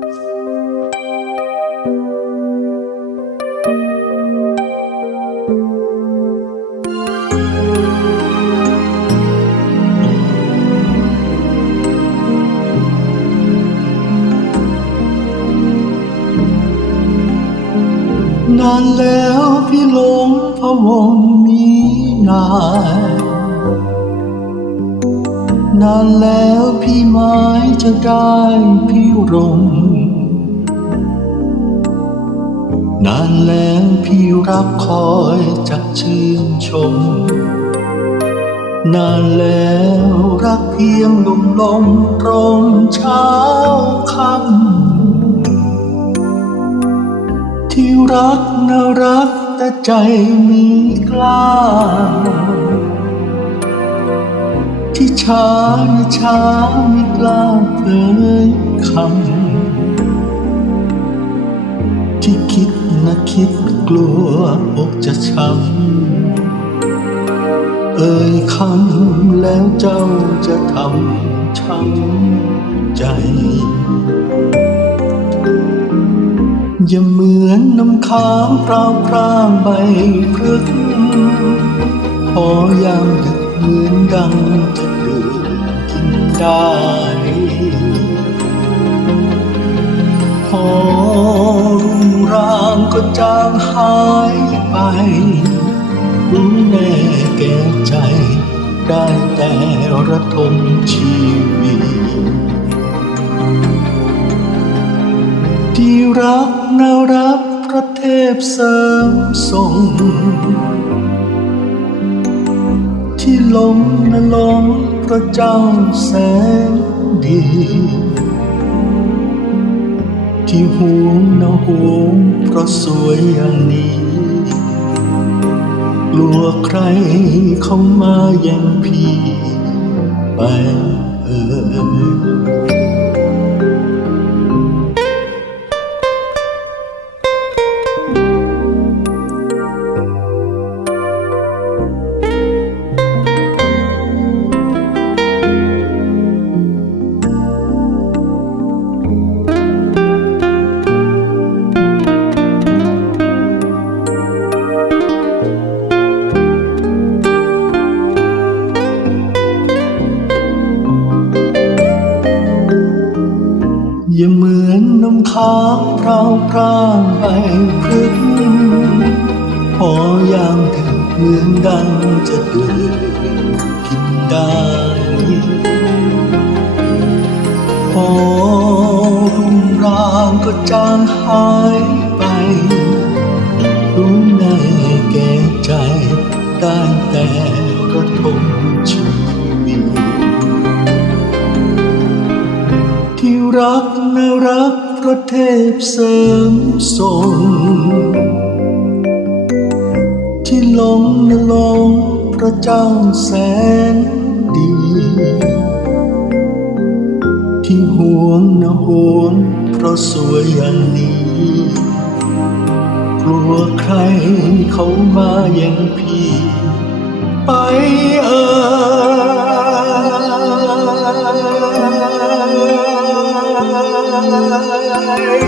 นานแล้วพี่หลงพะวงนี้นาย นานแล้วพี่ไม้จะได้พี่รงานแล้วพี่รักคอยจะชื่นชม นานแล้วรักเพียงลมลมตรงเช้าค่ำที่รักน่ารักแต่ใจมีกล้า ที่ช้านะช้าไม่กล้าเผยคำที่คิด นะคิดกลัวอกจะช้ำ เอ่ยคำแล้วเจ้าจะทำช้ำใจ อย่าเหมือนน้ำค้างเปล่าพร่างใบพฤกษ์พอยามดึกเหมือนดังจะดื่มกินได้พอ รู้แน่แก่ใจ ได้แต่ระทมชีวิต ที่รักน่ารักพระเทพเสริมส่งที่ลมนลมพระเจ้าแสนดี ที่หูนะหูเพราะสวยอย่างนี้ ลัวใครเข้ามาแย่งพี่ไปเอ่ย อย่าเหมือนน้ำค้างเปล่าพร่างใบพฤกษ์พอยามถึงเหมือนดังจะดื่มกินได้พอรุ่งรางก็จางหายไป รู้ในแก่ใจได้แต่กระทมชีวิ ที่รักน่ารักพระเทพเสริมส่งที่หลงนะหลงพระเจ้าแสนดี ที่ห่วงนะห่วงเพราะสวยอย่างนี้ กลัวใครเขามาแย่างพี่ ไปเอ่ ย